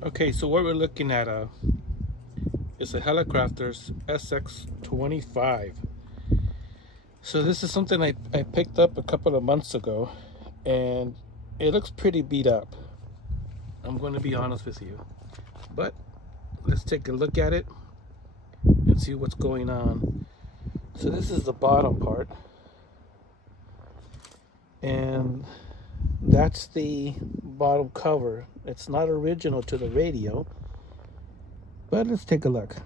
Okay, so what we're looking at is a Hallicrafters SX-25. So this is something I picked up a couple of months ago, and it looks pretty beat up. I'm going to be honest with you. But let's take a look at it and see what's going on. So this is the bottom part, and that's the bottom cover. It's not original to the radio, but let's take a look.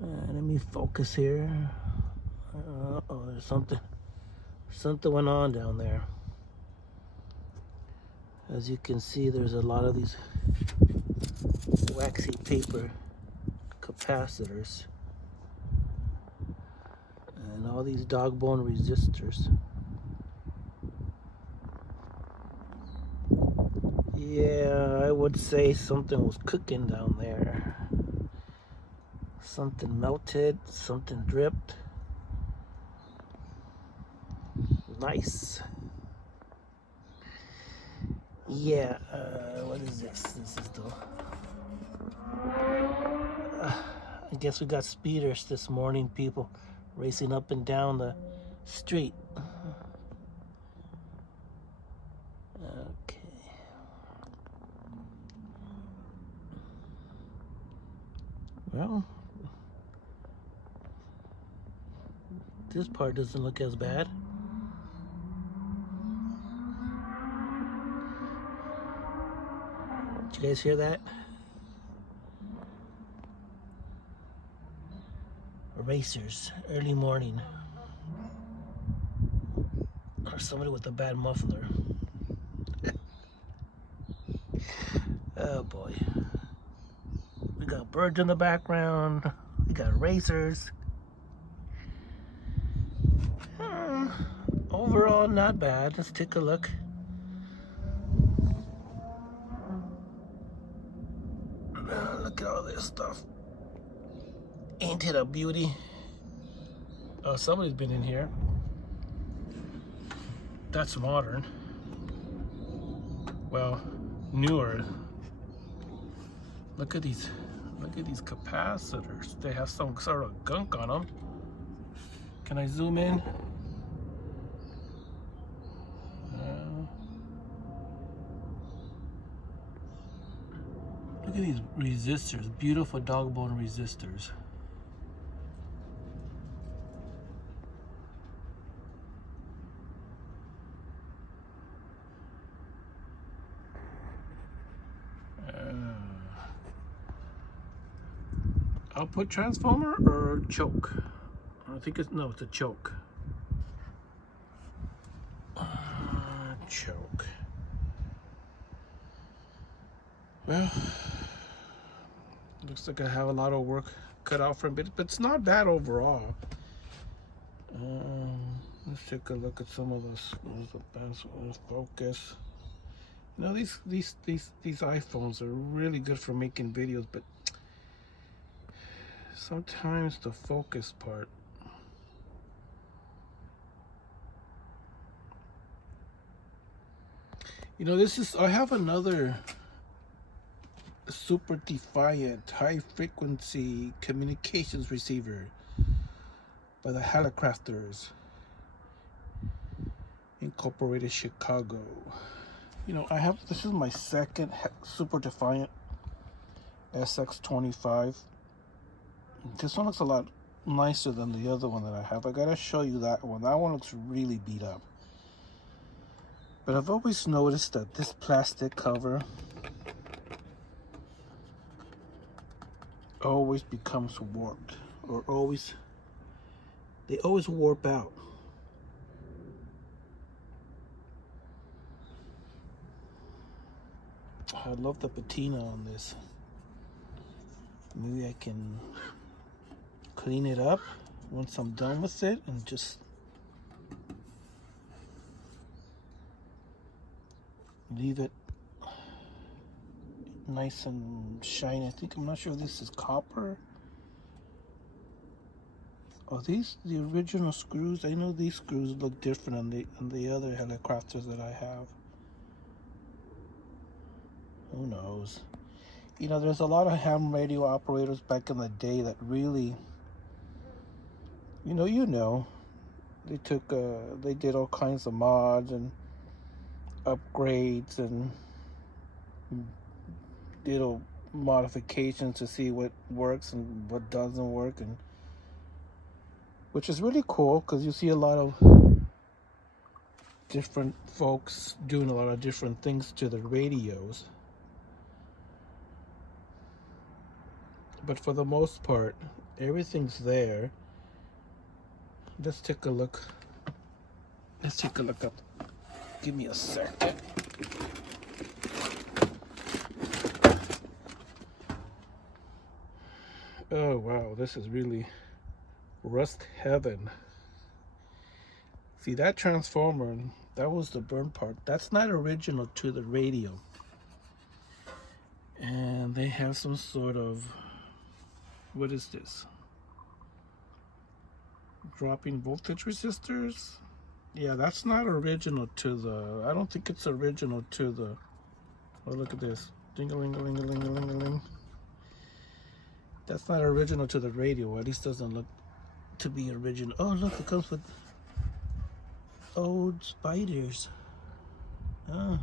Let me focus here. Oh, there's something went on down there. As you can see, there's a lot of these waxy paper capacitors and all these dog bone resistors. Yeah, I would say something was cooking down there. Something melted, something dripped. Nice. Yeah, what is this? This is the... I guess we got speeders this morning, people racing up and down the street. Okay. Well, this part doesn't look as bad. Did you guys hear that? Racers, early morning. Or somebody with a bad muffler. Oh boy. We got birds in the background. We got racers. Overall, not bad. Let's take a look. Look at all this stuff. Ain't it a beauty? Oh, somebody's been in here. That's modern. Well, newer. Look at these capacitors. They have some sort of gunk on them. Can I zoom in? Look at these resistors, beautiful dog bone resistors. Output transformer or choke? I think it's a choke. Choke. Well, looks like I have a lot of work cut out for a bit, but it's not bad overall. Let's take a look at some of those. Focus. You know, these iPhones are really good for making videos, but sometimes the focus part. You know, I have another super Defiant high frequency communications receiver by the Hallicrafters, Incorporated, Chicago. You know, this is my second super Defiant SX-25. This one looks a lot nicer than the other one that I have. I gotta show you that one. That one looks really beat up. But I've always noticed that this plastic cover always becomes warped, or they always warp out. I love the patina on this. Maybe I can clean it up once I'm done with it and just leave it nice and shiny. I'm not sure if this is copper. Oh, the original screws. I know these screws look different on the other Hallicrafters that I have. Who knows? You know, there's a lot of ham radio operators back in the day that really, you know, they did all kinds of mods and upgrades and did modifications to see what works and what doesn't work, and which is really cool because you see a lot of different folks doing a lot of different things to the radios. But for the most part, everything's there. Let's take a look. Let's take a look up. Give me a second. Oh wow, this is really rust heaven. See, that transformer, that was the burn part. That's not original to the radio. And they have some sort of, what is this? Dropping voltage resistors? Yeah, that's not original to the, I don't think it's original to the, oh look at this. Ding-a-ling-a-ling-a-ling-a-ling-a-ling. That's not original to the radio, or at least doesn't look to be original. Oh look, it comes with old spiders. Oh.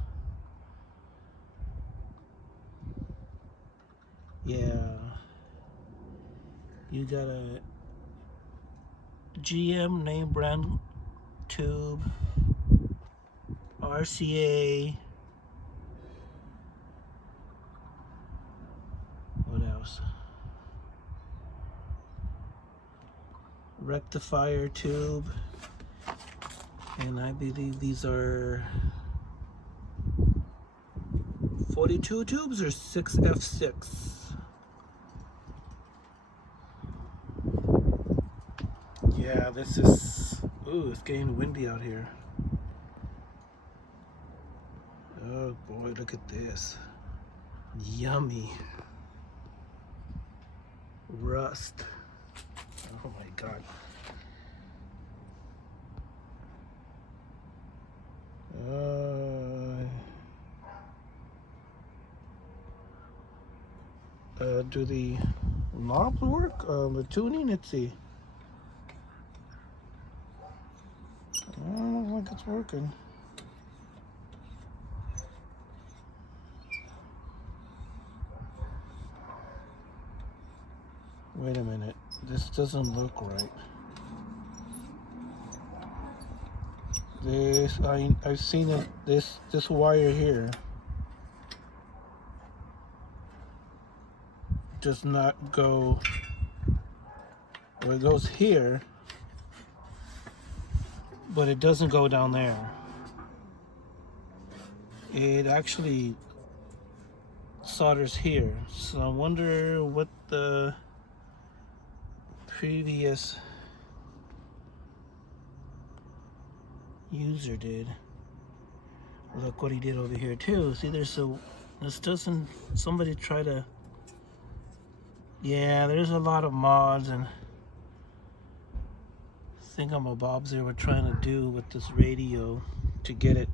Yeah. You got a GM name brand tube, RCA. What else? Rectifier tube. And I believe these are 42 tubes or 6F6. Yeah, this is, ooh, it's getting windy out here. Oh boy, look at this. Yummy. Rust. Oh my God. Do the knobs work? The tuning, let's see. I don't look like it's working. Wait a minute, this doesn't look right. This, I've seen it, this wire here does not go, well, it goes here, but it doesn't go down there. It actually solders here. So I wonder what the previous user did. Look what he did over here too. See, this doesn't, somebody try to, yeah, there's a lot of mods and thingamabobs they were trying to do with this radio to get it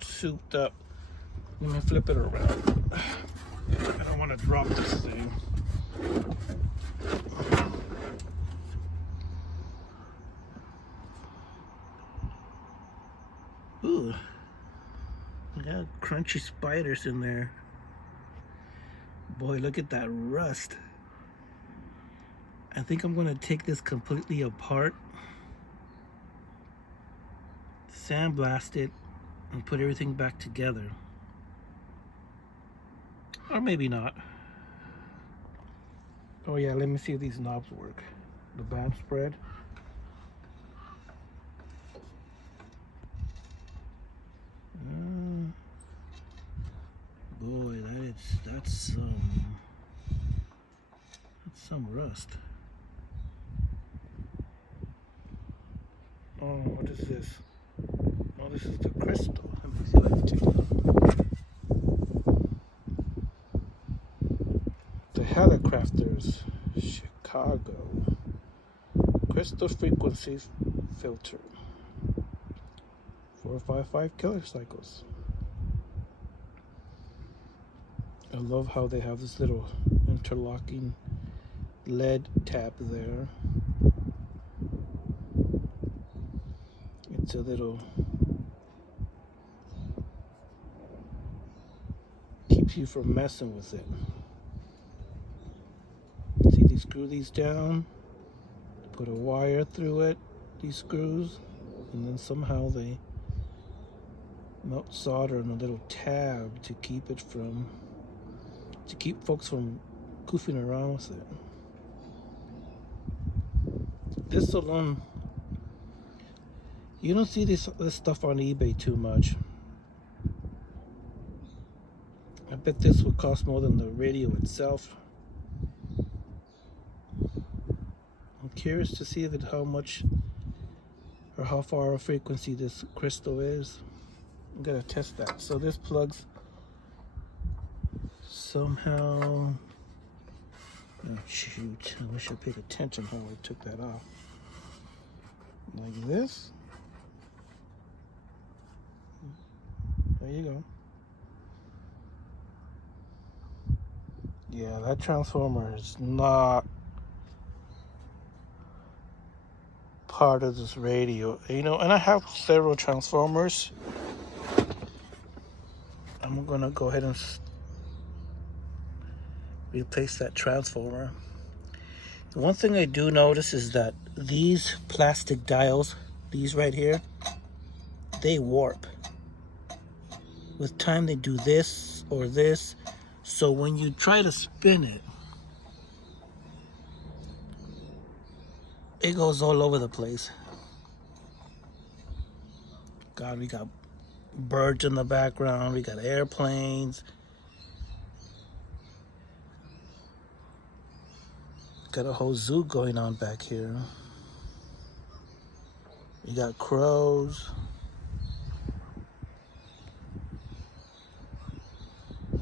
souped up. Let me flip it around. I don't want to drop this thing. Ooh, I got crunchy spiders in there. Boy, look at that rust. I think I'm going to take this completely apart, sandblast it, and put everything back together. Or maybe not. Oh yeah, let me see if these knobs work. The Bandspread. Boy, that's some rust. Oh, what is this? Oh, this is the crystal. Let me see if I can take it off. The Hallicrafters, Chicago. Crystal frequency filter. 455 kilocycles. I love how they have this little interlocking LED tab there. It's a little, keeps you from messing with it. See, they screw these down, put a wire through it, these screws, and then somehow they melt solder in a little tab to keep it from, to keep folks from goofing around with it. This alone, you don't see this stuff on eBay too much. I bet this would cost more than the radio itself. I'm curious to see if it, how much or how far a frequency this crystal is. I'm gonna test that. So this plugs somehow. Oh, shoot! I wish I paid attention how I took that off. Like this. There you go. Yeah, that transformer is not part of this radio, you know, and I have several transformers. I'm gonna go ahead and replace that transformer. The one thing I do notice is that these plastic dials, these right here, they warp. With time they do this or this, so when you try to spin it, it goes all over the place. God, we got birds in the background, we got airplanes. Got a whole zoo going on back here. You got crows.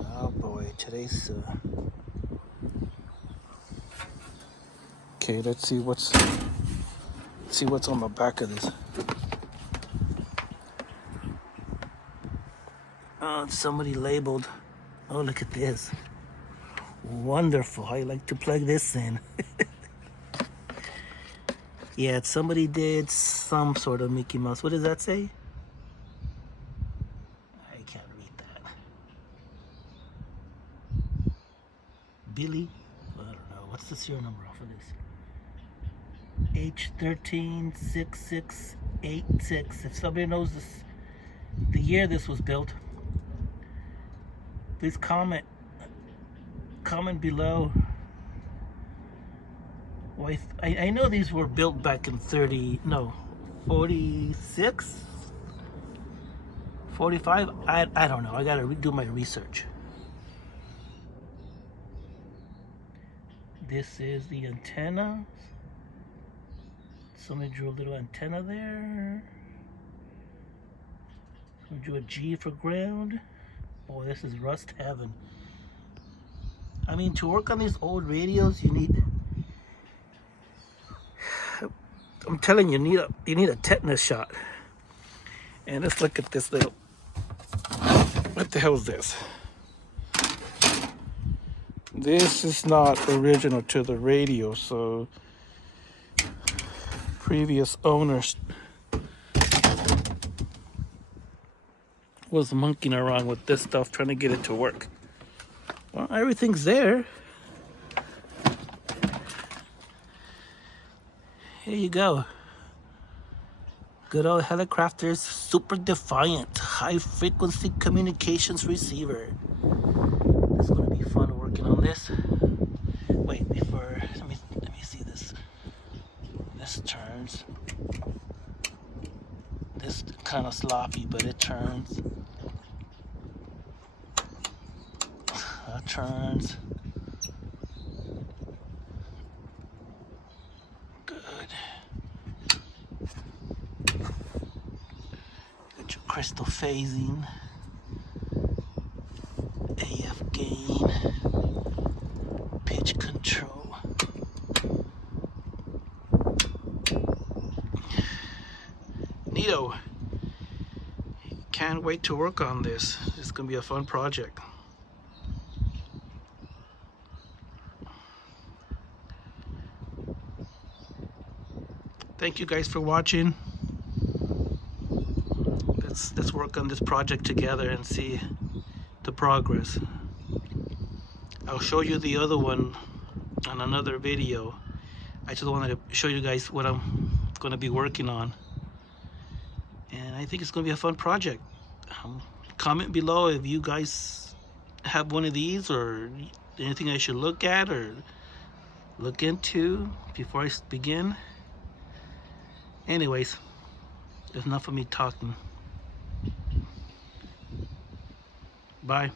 Oh boy, today's okay, let's see what's on the back of this. Oh, somebody labeled. Oh, look at this. Wonderful. I like to plug this in. Yeah, somebody did some sort of Mickey Mouse. What does that say? I can't read that. Billy? I don't know. What's the serial number off of this? H136686. If somebody knows this, the year this was built, please comment below. Well, I know these were built back in 46, 45. I don't know. I gotta do my research. This is the antenna. Somebody drew a little antenna there. Somebody drew a G for ground. Boy, this is rust heaven. I mean, to work on these old radios, you need, I'm telling you, you need a tetanus shot. And let's look at this little, what the hell is this? This is not original to the radio, so previous owners was monkeying around with this stuff, trying to get it to work. Well, everything's there. Here you go. Good old Hallicrafters Super Defiant high frequency communications receiver. It's gonna be fun working on this. Wait, before let me see this. This turns. This kind of sloppy, but it turns. That turns. Good. Get your crystal phasing. AF gain. Pitch control. Neato. Can't wait to work on this. It's gonna be a fun project. thank you guys for watching. Let's work on this project together and see the progress. I'll show you the other one on another video. I just wanted to show you guys what I'm going to be working on, and I think it's going to be a fun project. Comment below if you guys have one of these or anything I should look at or look into before I begin. Anyways, enough of me talking. Bye.